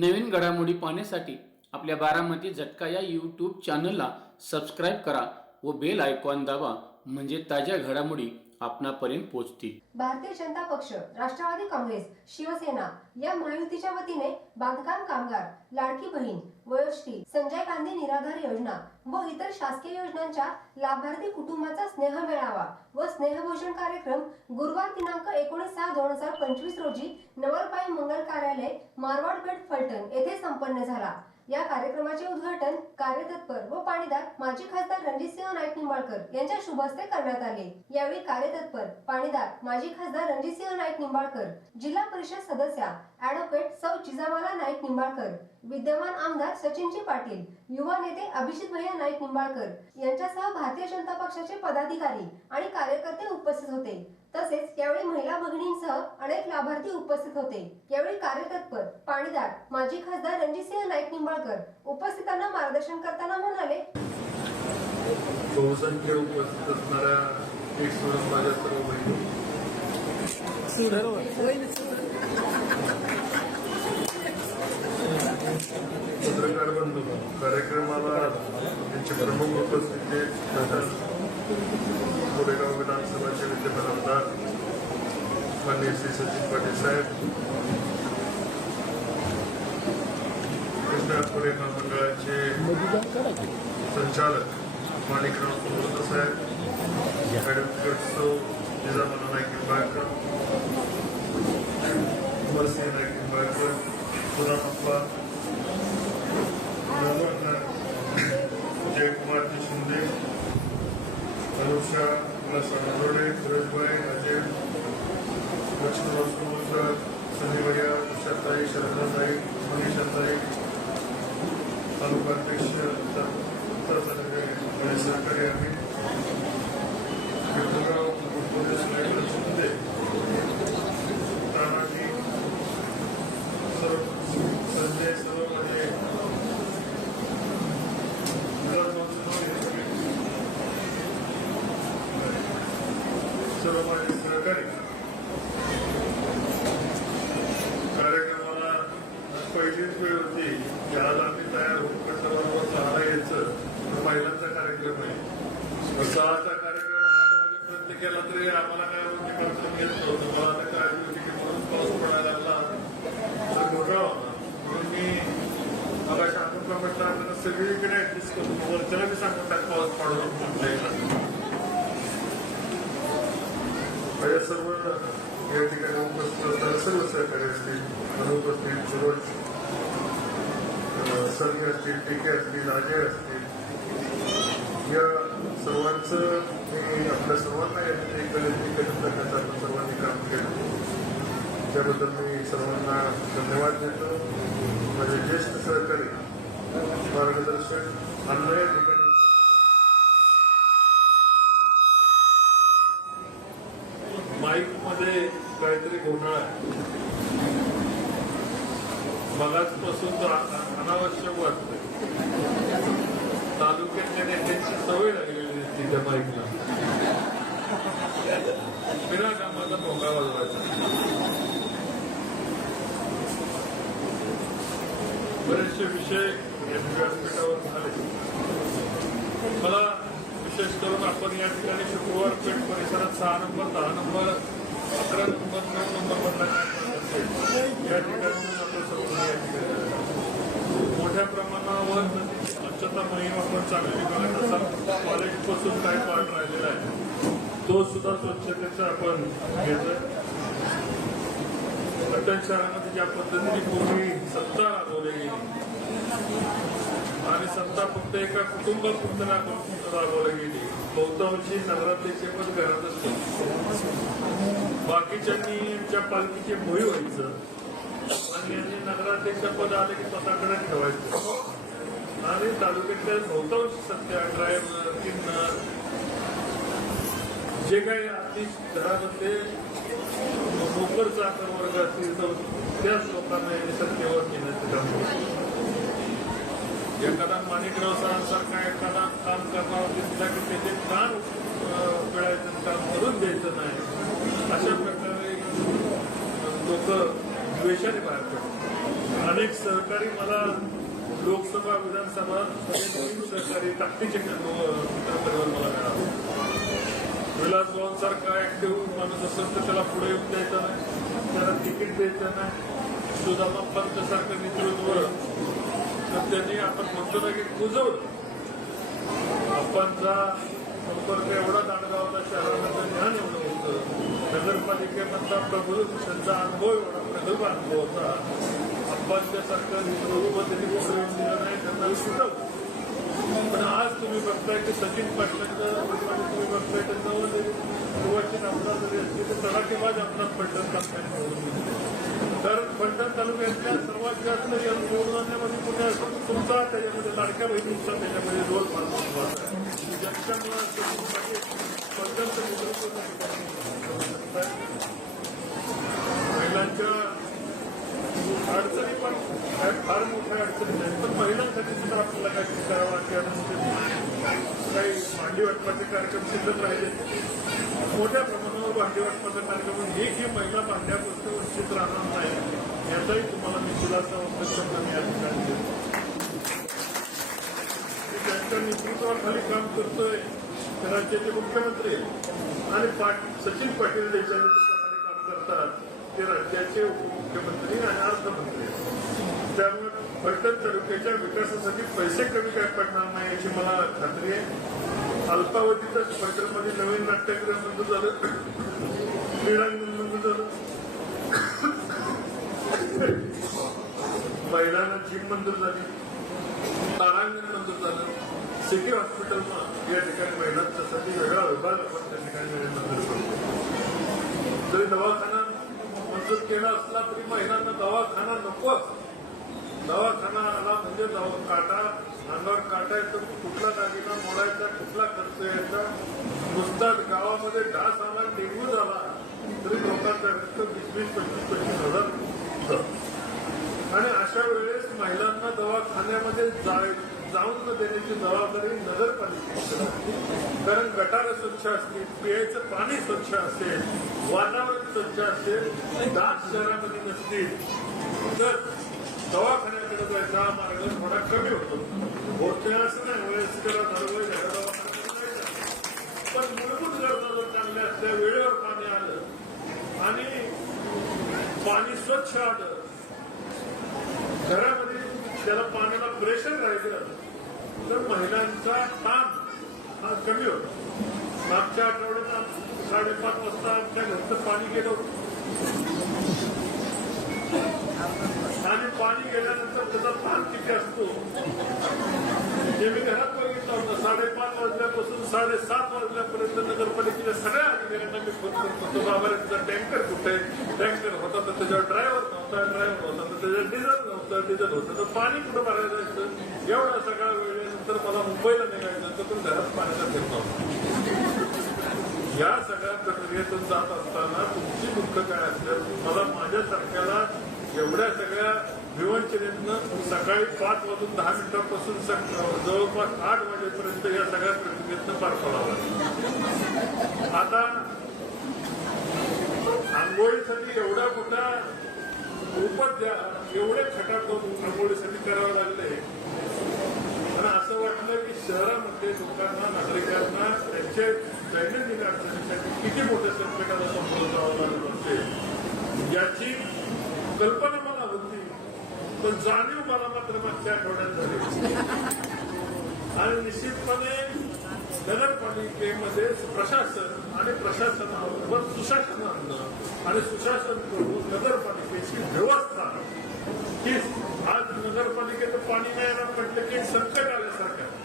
नवीन घडामोडी पाहण्यासाठी आपल्या बारामती झटका या यूट्यूब चॅनलला सबस्क्राईब करा व बेल आयकॉन दाबा, म्हणजे ताज्या घडामोडी आपणापर्यंत पोहोचतील। भारतीय जनता पक्ष, राष्ट्रवादी काँग्रेस, शिवसेना या महायुतीच्या वतीने बांधकाम कामगार, लाडकी बहीण, वयोश्री, संजय गांधी निराधार योजना व इतर शासकीय योजनांच्या लाभार्थी कुटुंबाचा स्नेह मेळावा व स्नेहभोजन कार्यक्रम गुरुवार दिनांक 19/6/2025 रोजी नवरपाई मंगल कार्यालय, मारवाड पेठ, फलटण येथे संपन्न झाला। या कार्यक्रमाचे उद्घाटन कार्यतत्पर व पाणीदार माजी खासदार रणजितसिंह नाईक निंबाळकर यांच्या शुभ हस्ते करण्यात आले। यावेळी कार्यतत्पर पाणीदार माजी खासदार रणजितसिंह नाईक निंबाळकर, जिल्हा परिषद सदस्या ॲडव्होकेट सौ जिजामाला नाईक निंबाळकर, विद्यमान आमदार सचिनजी पाटील, युवा नेते अभिजित भैया नाईक निंबाळकर यांच्यासह भारतीय जनता पक्षाचे पदाधिकारी आणि कार्यकर्ते उपस्थित होते। तसेच यावेळी महिला भगिनींसह अनेक लाभार्थी उपस्थित होते। यावेळी कार्यतत्पर पाणीदार माजी खासदार रणजितसिंह नाईक निंबाळकर उपस्थितांना मार्गदर्शन करताना म्हणाले, बहुसंख्य उपस्थित असणाऱ्या एक सोडून माझ्या सर्व बहिणी, पत्रकार बंधू, कार्यक्रमाला त्यांचे प्रमुख उपस्थिती कोरेगाव विधानसभाचे विद्यमान आमदार माननीय श्री सचिन पाटील साहेब, कृष्णापुरे महामंडळाचे संचालक माणिकराव समृद्ध साहेब, ॲडव्होकेट सौ जिजामाला नाईक निंबाळकर, उमरसिंह नाईक निंबाळकर, पुराणप्पा, जयकुमार शिंदे, अनुषा सानोडे, सुरेशभाई, अजय, लक्ष्मण सोमकर, सनी भैया, उषाताई, शरदाताई, मनीषाताई, तालुकाध्यक्ष सहकारी आम्ही विठ्ठलराव शिंदे, तानाजी, संजय, सर्व माझे सर्व माझे सहकारी। कार्यक्रमाला पहिलीच वेळ होती की आज आम्ही तयार होऊन सर्वांवर 6ला यायचं, महिलांचा कार्यक्रम आहे। 6चा कार्यक्रम 8 वाजेपर्यंत केला तरी आम्हाला काय निमंत्रण घेत नव्हतं। मला आता काळजी होती की म्हणून पाऊस पडायला लागला तर मोठा होणार, म्हणून मी मला शांतता म्हटलं आपल्याला सगळीकडे ऍडजस्ट करून वरच्याला मी सांगून टाक पाऊस पडून म्हटलं। माझ्या सर्व या ठिकाणी उपस्थित असणारे सर्व सहकारी असतील, अनुपस्थित सूरज सनी असतील, टिके असतील, अजय असतील, या सर्वांचं मी आपल्या सर्वांना एकत्रित करण्याचं आपण सर्वांनी काम केलं, त्याबद्दल मी सर्वांना धन्यवाद देतो। माझे ज्येष्ठ सहकारी मार्गदर्शक अन्वय ठिकाणी माईक मध्ये काहीतरी गोंधळ आहे, मगाचपासून तर अनावश्यक वाटतंय। तालुक्यातल्या नेत्यांची सवय लागलेली असते त्या माईकला, बिना कामाचा भोंगा वाजवायचा। बरेचसे विषय या व्यासपीठावर झाले। मला विशेष करून आपण या ठिकाणी शुक्रवार पेठ परिसरात 6 नंबर, 10 नंबर, 11 नंबर, 9 नंबर बदलायचे या ठिकाणी आपण सर्व मोठ्या प्रमाणावर स्वच्छता मोहीम आपण चांगली बघत असाल। कॉलेजपासून काही पार्ट राहिलेला आहे तो सुद्धा स्वच्छतेचा आपण घेतोय। पट्टण शहरामध्ये ज्या पद्धतीने पूर्वी सत्ता राबवली गेली आणि सत्ता फक्त एका कुटुंबापुरतं राबवली गेली, बहुतांशी नगराध्यक्षपद घरातच होतं, बाकीच्यांनी यांच्या पालखीचे मोही व्हायचं आणि यांनी नगराध्यक्षपद आले की स्वतःकडे ठेवायचं आणि तालुक्यातल्या बहुतांशी सत्या, ड्रायव्हर, किन्नर, जे काही आर्थिक घरामध्ये नोकर चाकर वर्ग असतील तर त्याच लोकांना यांनी सत्तेवर घेण्याचं काम केलं। एखादा माणिकराव सरांसारखा एखादा काम करणार दिसला की त्याचे कान पिळायचं काम करून द्यायचं नाही, अशा प्रकारे लोक द्वेषाने बाहेर पडतात। अनेक सहकारी मला लोकसभा विधानसभा नवीन सहकारी ताकदीचे मित्रपरिवार मला मिळाले. विलास भावांसारखा ऍक्टिव्ह माणूस असेल तर त्याला पुढे येऊन द्यायचं नाही, त्याला तिकीट द्यायचं नाही. सुदामा पंतसारखं नेतृत्व तर त्यांनी आपण म्हणतो ना की कुजवलं. आपणचा संपर्क एवढा दांडगा होता, शहरामध्ये ज्ञान एवढं होतं, नगरपालिकेमधला प्रबोध त्यांचा अनुभव एवढा प्रगल्भ अनुभव होता. आपणच्यासारखं नेतृत्व त्यांनी पुढे येऊन दिलं नाही, त्यांना सुटवलं. पण आज तुम्ही बघताय की सचिन पाटलांचं तुम्ही बघताय त्यांच्यावर सुरुवातीचे आमदार जरी असले तर तडाखेबाज आमदार फलटण तालुक्यात निवडून दिले. तर फलटण तालुक्यातल्या सर्वात जास्त निवडून आणण्यामध्ये पुणे असं तुमचा त्याच्यामध्ये लाडक्या बहिणींचा त्याच्यामध्ये रोल फार महत्वाचा आहे. ज्यांच्यामुळे फलटणचं नेतृत्व महिलांच्या अडचणी पण फार मोठ्या अडचणी आहेत. पण महिलांसाठी सुद्धा आपल्याला काही करावं लागतं. काही भांडी वाटपाचे कार्यक्रम शिल्लक राहिले, मोठ्या प्रमाणावर भांडी वाटपाचा कार्यक्रम एकही महिला भांड्यापासून वंचित राहणार नाही याचाही तुम्हाला मी दिलासा वक्तव्य मी या ठिकाणी देतो. त्यांच्या नेतृत्वाखाली काम करतोय राज्याचे मुख्यमंत्री आणि सचिन पाटील यांच्या नेतृत्वाखाली काम करतात ते राज्याचे उपमुख्यमंत्री आणि अर्थमंत्री. त्यामुळे फलटण तालुक्याच्या विकासासाठी पैसे कमी काय पडणार नाही याची मला खात्री आहे. अल्पावधीतच फलटणमध्ये नवीन नाट्यगृह मंजूर झालं, क्रीडांगण मंजूर झालं, महिलांना जिम मंजूर झाली, तारांगण मंजूर झालं. सिटी हॉस्पिटलમાં या ठिकाणी महिलांच्यासाठी वेगळा विभाग आपण त्या ठिकाणी मंजूर करतो. जरी दवाखाना मंजूर केला असला तरी महिलांना दवाखाना नको. दवाखाना आला म्हणजे काटा अंगावर काटा येतो, कुठला दागिना मोडायचा, कुठला खर्च यायचा. नुसता गावामध्ये डास आला, डेंग्यू झाला तरी लोकांचा खर्च 20-25 हजार. आणि अशा वेळेस महिलांना दवाखान्यामध्ये जाऊन न देण्याची जबाबदारी नगरपालिकेची. कारण गटारं स्वच्छ असतील, पिण्याचं पाणी स्वच्छ असेल, वातावरण स्वच्छ असेल, डास शहरामध्ये नसतील तर दवाखान्याकडे जायचा मार्ग थोडा कमी होतो. होते असं नाही, वयस्कर पण मूलभूत गरजा जर चांगल्या असल्या, वेळेवर पाणी आलं आणि पाणी स्वच्छ आलं, घरामध्ये त्याला पाण्याला प्रेशर राहिलं तर महिलांचा ताण हा कमी होतो. मागच्या आठवड्यात 5:30 वाजता आमच्या घरचं पाणी गेलं होतं आणि पाणी गेल्यानंतर त्याचा ताण किती असतो हे मी घरात बघितलं होतं. 5:30 वाजल्यापासून 7:30 वाजल्यापर्यंत नगरपालिकेच्या सगळ्या अधिकाऱ्यांना मी फोन करत होतो. बाबा तुझा टँकर कुठे, टँकर होता तर त्याच्यावर ड्रायव्हर नव्हता, ड्रायव्हर होता तर त्याच्यावर डिझेल नव्हतं, डिझेल होतं तर पाणी कुठं भरायला जायचं. एवढा सगळा वेळेनंतर मला मुंबईला निघायचं तर पण घरात पाण्याचा घेत नव्हता. या सगळ्या प्रक्रियेतून जात असताना तुमची दुःख काय असतं, मला माझ्यासारख्याला एवढ्या सगळ्या विवंचनेतनं सकाळी 5 वाजून 10 मिनिटांपासून जवळपास 8 वाजेपर्यंत या सगळ्या प्रक्रियेतनं पार पडावं लागतं. आता आंघोळीसाठी एवढ्या मोठ्या उपद्या एवढे खटाटोप आंघोळीसाठी करावं लागले. पण असं वाटलं की शहरामध्ये लोकांना, नागरिकांना त्यांच्या दैनंदिन अडचणीसाठी किती मोठ्या संकटाला सामोरं जावं लागत असेल याची कल्पना मला होती, पण जाणीव मला मात्र मागच्या आठवड्यात झाली. आणि निश्चितपणे नगरपालिकेमध्ये प्रशासन आणि प्रशासनावर सुशासन आणणं आणि सुशासन करून नगरपालिकेची व्यवस्था ही आज नगरपालिकेचं पाणी मिळायला म्हटलं की संकट आल्यासारखं.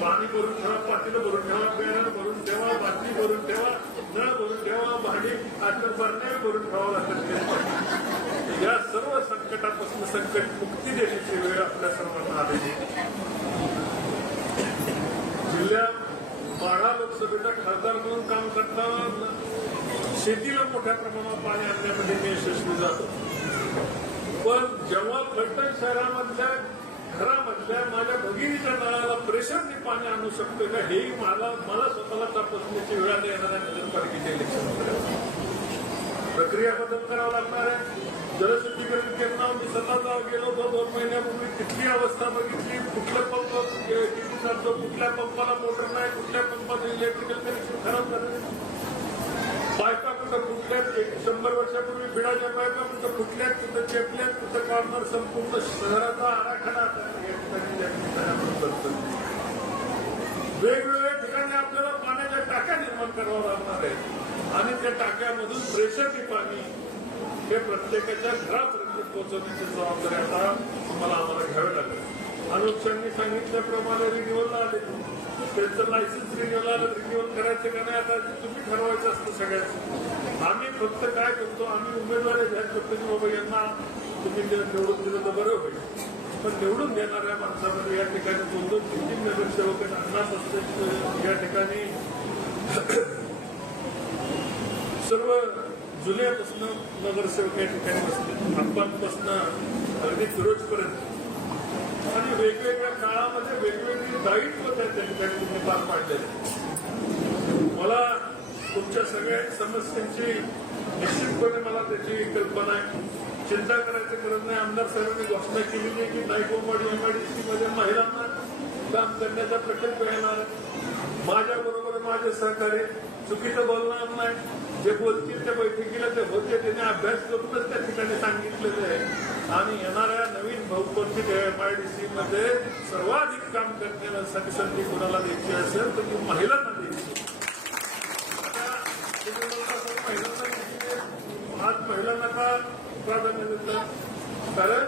पाणी भरून ठेवा, पातेलं भरून ठेवा, बियाणं भरून ठेवा, बाटली भरून ठेवा, नळ भरून ठेवा, भांडी आता बरण्या भरून ठेवावं लागतं. या सर्व संकटापासून संकट मुक्ती देण्याची वेळ आपल्या सर्वांना आलेली. जिल्ह्यात माढा लोकसभेचा खासदार म्हणून काम करताना शेतीला मोठ्या प्रमाणावर पाणी आणण्यामध्ये मी यशस्वी झालो. पण जेव्हा फलटण शहरामधल्या घरामधल्या माझ्या भगिनीच्या नळाला प्रेशरने पाणी आणू शकतो का हेही मला स्वतःला तपासण्याची वेळ येणाऱ्या नगरपालिकेच्या इलेक्शनमध्ये प्रक्रिया बदल करावं लागणार आहे. जलशुद्धीकरण केंद्रावर मी स्वतः गेलो होतो 2 महिन्यापूर्वी. तिथली अवस्था बघितली. कुठलं पंप किती चालतो, कुठल्या पंपाला मोटर नाही, कुठल्या पंपाचं इलेक्ट्रिकल कनेक्शन खराब झालं, पायपा कुठं फुटल्यात. 100 वर्षापूर्वी बिडाच्या पायपा कुठं फुटल्यात, कुठं चेपल्यात, कुठं कॉर्नर. संपूर्ण शहराचा आराखडा वेगवेगळ्या ठिकाणी आपल्याला पाण्याच्या टाक्या निर्माण कराव्या लागणार आहे आणि त्या टाक्यामधून प्रेशरची पाणी हे प्रत्येकाच्या घरापर्यंत पोहोचवण्याची जबाबदारी आता आम्हाला घ्यावी लागेल. अनुपशांनी सांगितल्याप्रमाणे रिन्युअलला आले, त्यांचं लायसन्स रिन्युअल करायचं का नाही आता तुम्ही ठरवायचं असतं सगळ्याच. आम्ही फक्त काय करतो, आम्ही उमेदवारी जाहीर करतो की बाबा यांना तुम्ही निवडून दिलं तर बरं होईल. पण निवडून देणाऱ्या माणसामध्ये या ठिकाणी 2-2-3 नगरसेवक अन्नाच असते. या ठिकाणी सर्व जुन्यापासून नगरसेवक या ठिकाणी बसले, आप्पांपासून अगदी फिरोजपर्यंत, आणि वेगवेगळ्या काळामध्ये वेगवेगळी दायित्व त्या ठिकाणी तुम्ही पार पाडलेले. मला तुमच्या सगळ्या समस्यांची निश्चितपणे मला त्याची कल्पना आहे. चिंता करायची गरज नाही. आमदार साहेबांनी घोषणा केलेली आहे की नायकोंवाडी MIDC मध्ये महिलांना काम करण्याचा प्रकल्प येणार आहे. माझ्याबरोबर माझे सहकारी चुकीचं बोलणार नाही. जे बोलतील त्या बैठकीला ते होते, त्यांनी अभ्यास करूनच त्या ठिकाणी सांगितलेलं आहे. आणि येणाऱ्या नवीन बहुपक्षी MIDC मध्ये सर्वाधिक काम करण्यासाठी संधी कोणाला द्यायची असेल तर ती महिलांना द्यायची. आज महिलांना का प्राधान्य देतात? कारण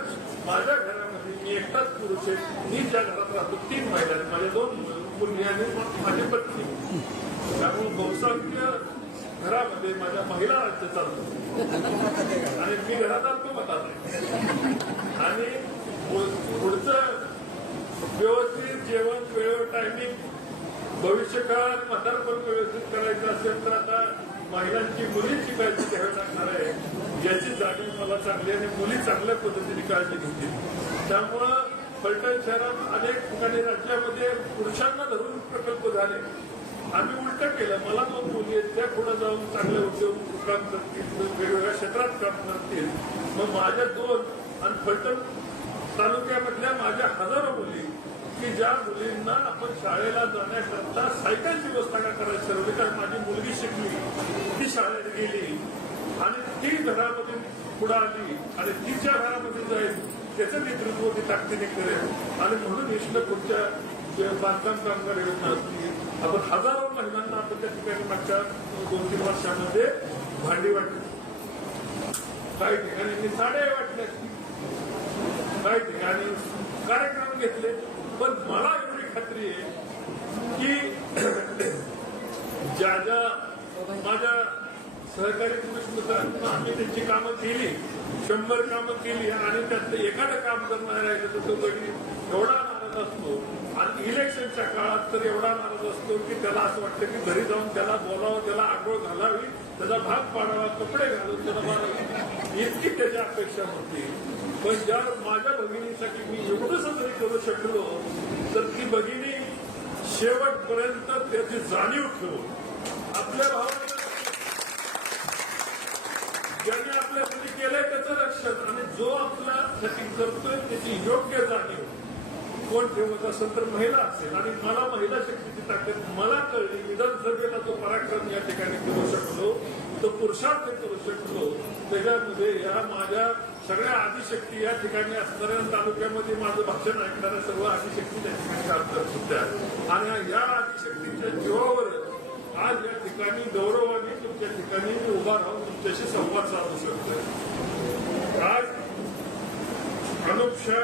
माझ्या घरामध्ये मी एकटाच पुरुष आहे. मी ज्या घरात राहतो 3 महिला आहेत, माझ्या 2 मुली आणि माझी पत्नी. त्यामुळे बहुसंख्य घरामध्ये माझ्या महिला राज्य चालतो आणि मी घरात आणतो मतात आहे. आणि पुढचं व्यवस्थित जेवण, वेळेवर टायमिंग, भविष्यकाळात म्हातारपण व्यवस्थित करायचं असेल तर आता महिलांची, मुलींची काळजी घ्यावी लागणार आहे. याची जाणीव मला चांगली आणि मुली चांगल्या पद्धतीने काळजी घेतील. त्यामुळं फलटण शहरात अनेक ठिकाणी राज्यामध्ये पुरुषांना धरून प्रकल्प झाले. आम्ही उलट केलं. मला 2 मुली आहेत, त्या पुढे जाऊन चांगले उद्योग काम करतील, वेगवेगळ्या क्षेत्रात काम करतील. मग माझ्या 2 आणि फलटण तालुक्यामधल्या माझ्या हजारो मुली की ज्या मुलींना आपण शाळेला जाण्याकरता सायकलची व्यवस्था का करायची ठरवली. कारण माझी मुलगी शिकली, ती शाळेत गेली आणि ती घरामध्ये पुढे आली आणि तिच्या घरामध्ये जाईल, त्याचं नेतृत्व ती ताकदीने करेल. आणि म्हणून इथलं पुढच्या बांधकाम कामगार योजना असतील, आपण हजारो महिलांना आपण त्या ठिकाणी मागच्या 2-3 वर्षामध्ये भांडी वाटली, काही ठिकाणी मी साड्या वाटल्या, काही ठिकाणी कार्यक्रम घेतले. पण मला एवढी खात्री आहे की ज्या ज्या माझ्या सहकारी पुरुष मित्रांना आम्ही त्यांची कामं केली, 100 कामं केली आणि त्यातलं एखादं काम करणार आहे तर तो गडी एवढा नाराज असतो. आणि इलेक्शनच्या काळात तर एवढा नाराज असतो की त्याला असं वाटतं की घरी जाऊन त्याला बोलावं, त्याला आंघोळ घालावी, त्याचा भाग पाडावा, कपडे घालून त्याला मारावी, इतकी त्याची अपेक्षा होती. पण ज्या माझ्या भगिनीसाठी मी एवढंच जरी करू शकलो तर ती भगिनी शेवटपर्यंत त्याची जाणीव ठेवून आपल्या भावाला ज्यांनी आपल्या मुली केलंय त्याचं लक्षात आणि जो आपल्यासाठी करतोय त्याची योग्य जाणीव कोण ठेवत असेल तर महिला असेल. आणि मला महिला शक्तीची ताकद मला कळली. विधानसभेला जो पराक्रम या ठिकाणी करू शकलो, तो पुरुषार्थ करू शकलो, त्याच्यामध्ये या माझ्या सगळ्या आदिशक्ती या ठिकाणी असणाऱ्या तालुक्यामध्ये माझं भाषण ऐकणाऱ्या सर्व आदिशक्ती त्या ठिकाणी काम करत होत्या. आणि या आदिशक्तीच्या जीवावर आज या ठिकाणी गौरवाने तुमच्या ठिकाणी मी उभा राहून तुमच्याशी संवाद साधू शकतो. आज अनुपशा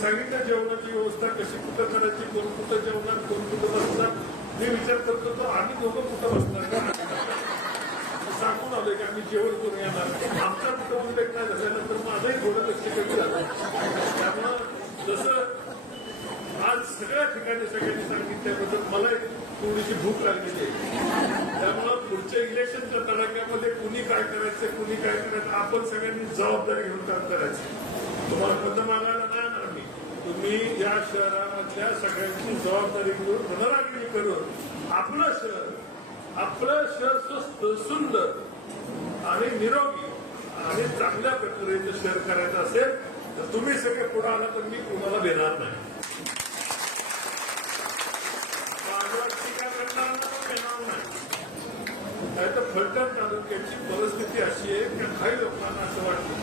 सांगितलं जेवणाची व्यवस्था कशी कुठं करायची, कोण कुठं जेवणार, कोण कुठं बसणार. मी विचार करतो तो आम्ही दोघं कुठं बसणार का सांगून आलोय की आम्ही जेवण करून येणार. आमचा कुठं उल्लेख नाही झाल्यानंतर माझंही थोडं लक्ष कमी झालं. त्यामुळं जसं आज सगळ्या ठिकाणी सगळ्यांनी सांगितल्याबद्दल मला थोडीशी भूक लागलेली आहे. त्यामुळं पुढच्या इलेक्शनच्या तडाख्यामध्ये कुणी काय करायचं, कुणी काय करायचं, आपण सगळ्यांनी जबाबदारी घेऊन काम करायचं. तुम्हाला मतं मागायला नाही येणार मी. तुम्ही या शहरामधल्या सगळ्यांची जबाबदारी घेऊन मनरागिरी करून आपलं शहर आपलं शहर स्वस्त, सुंदर आणि निरोगी आणि चांगल्या प्रक्रियेचं शहर करायचं असेल तर तुम्ही सगळे पुढे आला तर मी कुणाला देणार नाही. माझ्यावर टीका करणाऱ्यांना पण देणार नाही. तर फलटण तालुक्याची परिस्थिती अशी आहे की काही लोकांना असं वाटतं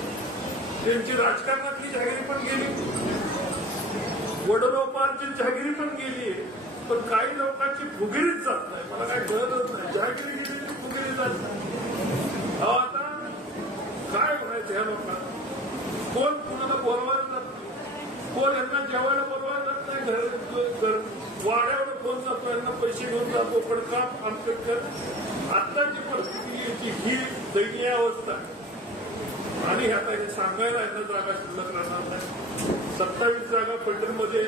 त्यांची राजकारणातली जाहिरी पण गेली, वडलोपांची जाहिरी पण गेली, पण काही लोकांची फुगिरीच जात नाही. मला काही कळतच नाही, जाहिरी गेली फुगिरी जात नाही. आता काय म्हणायचं ह्या लोकांना? कोण कुणाला बोलवायला जात नाही, कोण यांना जेवायला बोलवायला जात नाही, घर वाड्यावर कोण जातो, यांना पैसे घेऊन जातो, पण का आंबेडकर आत्ताची परिस्थिती ही दयनीय अवस्था आहे. आणि ह्यात हे सांगायला यांना जागा शिल्लक राहणार नाही. 27 जागा फलटणमध्ये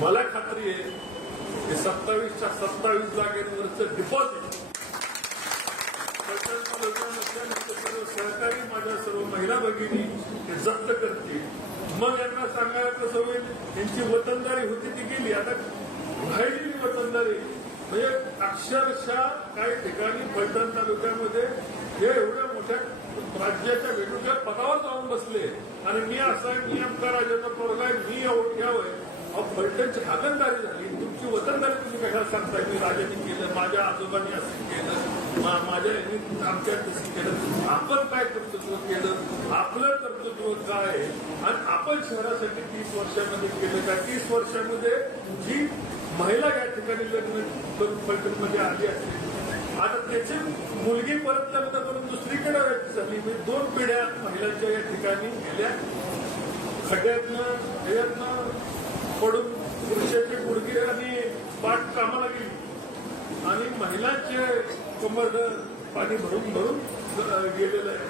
मला खात्री आहे की 27च्या 27 जागेवरचं डिपॉझिट सर्व सहकारी माझ्या सर्व महिला भगिनी हे जप्त करतील. मग यांना सांगायला कसं होईल, यांची वतनदारी होती ती गेली, आता राहिलेली वतनदारी म्हणजे अक्षरशः काही ठिकाणी फलटण तालुक्यामध्ये हे एवढ्या मोठ्या राज्याच्या वेगवेगळ्या पदावर जाऊन बसले आणि मी असा नियम का राजाचा पोरगा मी घ्यावं. फलटणची हागणदारी झाली, तुमची वतनदारी तुम्ही कशाला सांगताय की राजाने केलं, माझ्या आजोबांनी असं केलं, माझ्या यांनी आमच्या तसं केलं. आपण काय कर्तृत्व केलं, आपलं कर्तृत्व काय आहे आणि आपण शहरासाठी 30 वर्षामध्ये केलं का? 30 वर्षामध्ये जी महिला या ठिकाणी लग्न करून फलटणमध्ये आली असते, आता त्याची मुलगी परत लग्न करून दुसरीकडे व्हायची झाली. मी 2 पिढ्या महिलांच्या या ठिकाणी गेल्या, खड्ड्यातनं पडून पुरुषाची मुलगी आणि पाठ कामाला गेली आणि महिलांचे कमर पाणी भरून गेलेलं आहे.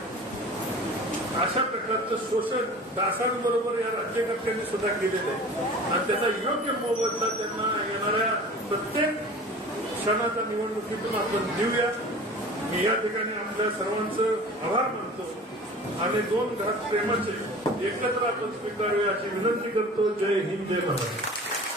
अशा प्रकारचं शोषण दासांबरोबर या राज्यकर्त्यांनी सुद्धा केलेलं आहे आणि त्याचा योग्य मोबदला त्यांना येणाऱ्या प्रत्येक क्षणाच्या निवडणुकीतून आपण देऊया. मी या ठिकाणी आपल्या सर्वांचं आभार मानतो आणि 2 घरात प्रेमाचे एकत्र आपण स्वीकारूया अशी विनंती करतो. जय हिंद, जय महाराष्ट्र.